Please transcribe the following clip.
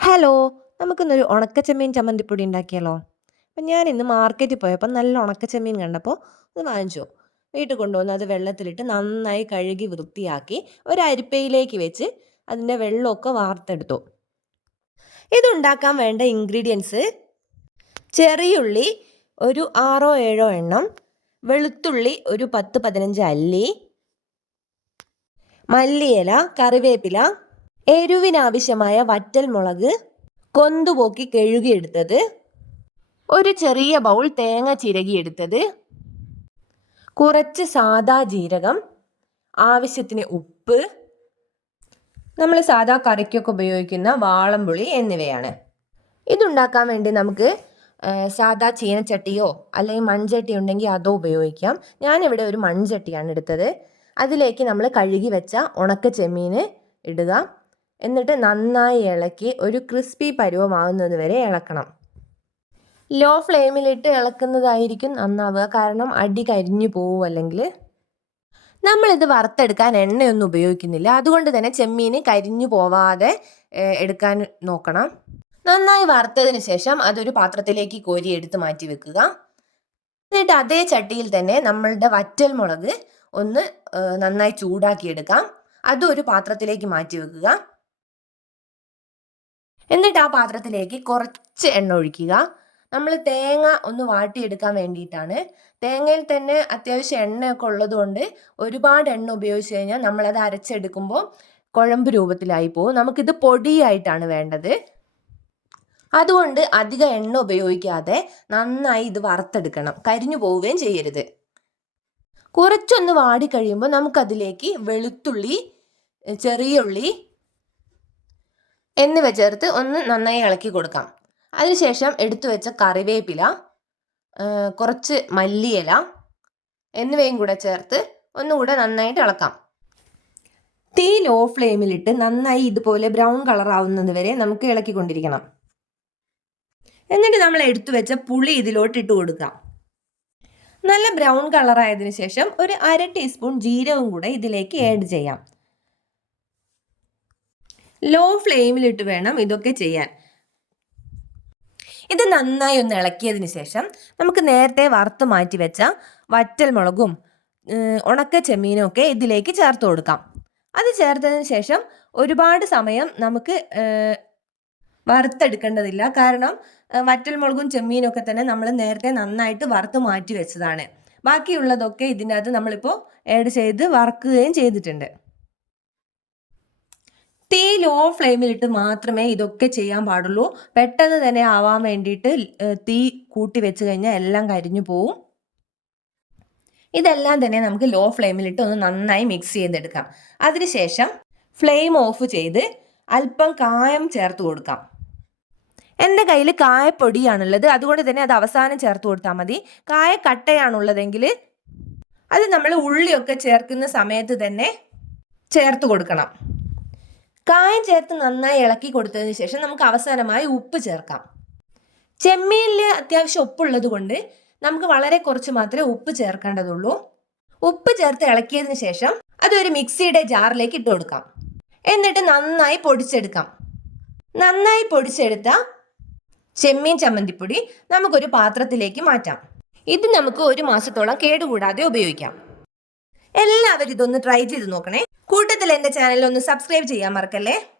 Hello നമുക്കിന്നൊരു ഉണക്കച്ചെമ്മീൻ ചമ്മന്തിപ്പൊടി ഉണ്ടാക്കിയാലോ? അപ്പം ഞാൻ ഇന്ന് മാർക്കറ്റിൽ പോയപ്പോൾ നല്ല ഉണക്കച്ചെമ്മീൻ കണ്ടപ്പോൾ അത് വാങ്ങിച്ചു. വീട്ടിൽ കൊണ്ടുവന്ന് അത് വെള്ളത്തിലിട്ട് നന്നായി കഴുകി വൃത്തിയാക്കി ഒരു അരിപ്പയിലേക്ക് വെച്ച് അതിന്റെ വെള്ളമൊക്കെ വാർത്തെടുത്തു. ഇതുണ്ടാക്കാൻ വേണ്ട ഇൻഗ്രീഡിയൻസ് ചെറിയുള്ളി ഒരു ആറോ ഏഴോ എണ്ണം വെളുത്തുള്ളി ഒരു പത്ത് പതിനഞ്ച് അല്ലി മല്ലിയില കറിവേപ്പില എരിവിനാവശ്യമായ വറ്റൽ മുളക് കൊന്തുപോക്കി കഴുകിയെടുത്തത്. ഒരു ചെറിയ ബൗൾ തേങ്ങ ചിരകിയെടുത്തത്. കുറച്ച് സാദാ ജീരകം. ആവശ്യത്തിന് ഉപ്പ്. നമ്മൾ സാധാ കറിക്കൊക്കെ ഉപയോഗിക്കുന്ന വാളംപുളി എന്നിവയാണ്. ഇതുണ്ടാക്കാൻ വേണ്ടി നമുക്ക് സാധാ ചീനച്ചട്ടിയോ അല്ലെങ്കിൽ മൺചട്ടി ഉണ്ടെങ്കിൽ അതോ ഉപയോഗിക്കാം. ഞാനിവിടെ ഒരു മൺചട്ടിയാണ് എടുത്തത്. അതിലേക്ക് നമ്മൾ കഴുകി വെച്ച ഉണക്ക ചെമ്മീൻ ഇടുക. എന്നിട്ട് നന്നായി ഇളക്കി ഒരു ക്രിസ്പി പരുവമാകുന്നത് വരെ ഇളക്കണം. ലോ ഫ്ലെയിമിലിട്ട് ഇളക്കുന്നതായിരിക്കും നന്നാവുക. കാരണം അടി കരിഞ്ഞു പോവും അല്ലെങ്കിൽ നമ്മളിത് വറുത്തെടുക്കാൻ എണ്ണയൊന്നും ഉപയോഗിക്കുന്നില്ല. അതുകൊണ്ട് തന്നെ ചെമ്മീന് കരിഞ്ഞു പോവാതെ എടുക്കാൻ നോക്കണം. നന്നായി വറുത്തതിന് ശേഷം അതൊരു പാത്രത്തിലേക്ക് കോരി എടുത്ത് മാറ്റി വെക്കുക. എന്നിട്ട് അതേ ചട്ടിയിൽ തന്നെ നമ്മളുടെ വറ്റൽ മുളക് ഒന്ന് നന്നായി ചൂടാക്കിയെടുക്കാം അതും ഒരു പാത്രത്തിലേക്ക് മാറ്റി വെക്കുക. എന്നിട്ട് ആ പാത്രത്തിലേക്ക് കുറച്ച് എണ്ണ ഒഴിക്കുക. നമ്മൾ തേങ്ങ ഒന്ന് വാട്ടിയെടുക്കാൻ വേണ്ടിയിട്ടാണ്. തേങ്ങയിൽ തന്നെ അത്യാവശ്യം എണ്ണയൊക്കെ ഉള്ളതുകൊണ്ട് ഒരുപാട് എണ്ണ ഉപയോഗിച്ച് കഴിഞ്ഞാൽ നമ്മളത് അരച്ചെടുക്കുമ്പോൾ കുഴമ്പ് രൂപത്തിലായി പോകും. നമുക്കിത് പൊടിയായിട്ടാണ് വേണ്ടത്. അതുകൊണ്ട് അധികം എണ്ണ ഉപയോഗിക്കാതെ നന്നായി ഇത് വറുത്തെടുക്കണം. കരിഞ്ഞു പോവുകയും ചെയ്യരുത്. കുറച്ചൊന്ന് വാടി കഴിയുമ്പോൾ നമുക്കതിലേക്ക് വെളുത്തുള്ളി ചെറിയ ഉള്ളി എന്നിവ ചേർത്ത് ഒന്ന് നന്നായി ഇളക്കി കൊടുക്കാം. അതിനുശേഷം എടുത്തു വെച്ച കറിവേപ്പില കുറച്ച് മല്ലിയില എന്നിവയും കൂടെ ചേർത്ത് ഒന്നുകൂടെ നന്നായിട്ട് ഇളക്കാം. തീ ലോ ഫ്ലെയിമിലിട്ട് നന്നായി ഇതുപോലെ ബ്രൗൺ കളർ ആവുന്നത് വരെ നമുക്ക് ഇളക്കിക്കൊണ്ടിരിക്കണം. എന്നിട്ട് നമ്മൾ എടുത്തു വെച്ച പുളി ഇതിലോട്ട് ഇട്ട് കൊടുക്കാം നല്ല ബ്രൗൺ കളർ ആയതിനു ശേഷം ഒരു അര ടീസ്പൂൺ ജീരകം കൂടെ ഇതിലേക്ക് ആഡ് ചെയ്യാം. ലോ ഫ്ലെയിമിലിട്ട് വേണം ഇതൊക്കെ ചെയ്യാൻ. ഇത് നന്നായി ഒന്ന് ഇളക്കിയതിന് ശേഷം നമുക്ക് നേരത്തെ വറുത്ത് മാറ്റി വെച്ച വറ്റൽ മുളകും ഉണക്ക ചെമ്മീനും ഒക്കെ ഇതിലേക്ക് ചേർത്ത് കൊടുക്കാം. അത് ചേർത്തതിന് ശേഷം ഒരുപാട് സമയം നമുക്ക് വറുത്തെടുക്കേണ്ടതില്ല. കാരണം വറ്റൽമുളകും വറ്റൽ മുളകും ചെമ്മീനും ഒക്കെ തന്നെ നമ്മൾ നേരത്തെ നന്നായിട്ട് വറുത്ത് മാറ്റി വെച്ചതാണ്. ബാക്കിയുള്ളതൊക്കെ ഇതിനകത്ത് നമ്മളിപ്പോൾ ആഡ് ചെയ്ത് വറക്കുകയും ചെയ്തിട്ടുണ്ട്. തീ ലോ ഫ്ലെയിമിലിട്ട് മാത്രമേ ഇതൊക്കെ ചെയ്യാൻ പാടുള്ളൂ. പെട്ടെന്ന് തന്നെ ആവാൻ വേണ്ടിയിട്ട് തീ കൂട്ടി വെച്ച് കഴിഞ്ഞാൽ എല്ലാം കരിഞ്ഞു പോവും. ഇതെല്ലാം തന്നെ നമുക്ക് ലോ ഫ്ലെയിമിലിട്ട് ഒന്ന് നന്നായി മിക്സ് ചെയ്തെടുക്കാം. അതിനുശേഷം ഫ്ലെയിം ഓഫ് ചെയ്ത് അല്പം കായം ചേർത്ത് കൊടുക്കാം. എന്റെ കയ്യിൽ കായപ്പൊടിയാണുള്ളത്. അതുകൊണ്ട് തന്നെ അത് അവസാനം ചേർത്ത് കൊടുത്താൽ മതി. കായ കട്ടയാണുള്ളതെങ്കിൽ അത് നമ്മൾ ഉള്ളിയൊക്കെ ചേർക്കുന്ന സമയത്ത് തന്നെ ചേർത്ത് കൊടുക്കണം. കായം ചേർത്ത് നന്നായി ഇളക്കി കൊടുത്തതിന് ശേഷം നമുക്ക് അവസാനമായി ഉപ്പ് ചേർക്കാം. ചെമ്മീനിൽ അത്യാവശ്യം ഉപ്പുള്ളത് കൊണ്ട് നമുക്ക് വളരെ കുറച്ച് മാത്രമേ ഉപ്പ് ചേർക്കേണ്ടതുള്ളൂ. ഉപ്പ് ചേർത്ത് ഇളക്കിയതിന് ശേഷം അതൊരു മിക്സിയുടെ ജാറിലേക്ക് ഇട്ട് കൊടുക്കാം. എന്നിട്ട് നന്നായി പൊടിച്ചെടുക്കാം. നന്നായി പൊടിച്ചെടുത്ത ചെമ്മീൻ ചമ്മന്തിപ്പൊടി നമുക്കൊരു പാത്രത്തിലേക്ക് മാറ്റാം. ഇത് നമുക്ക് ഒരു മാസത്തോളം കേടുകൂടാതെ ഉപയോഗിക്കാം. എല്ലാവരും ഇതൊന്ന് ട്രൈ ചെയ്ത് നോക്കണേ. കൂട്ടത്തിൽ എന്റെ ചാനൽ ഒന്ന് സബ്സ്ക്രൈബ് ചെയ്യാൻ മറക്കല്ലേ?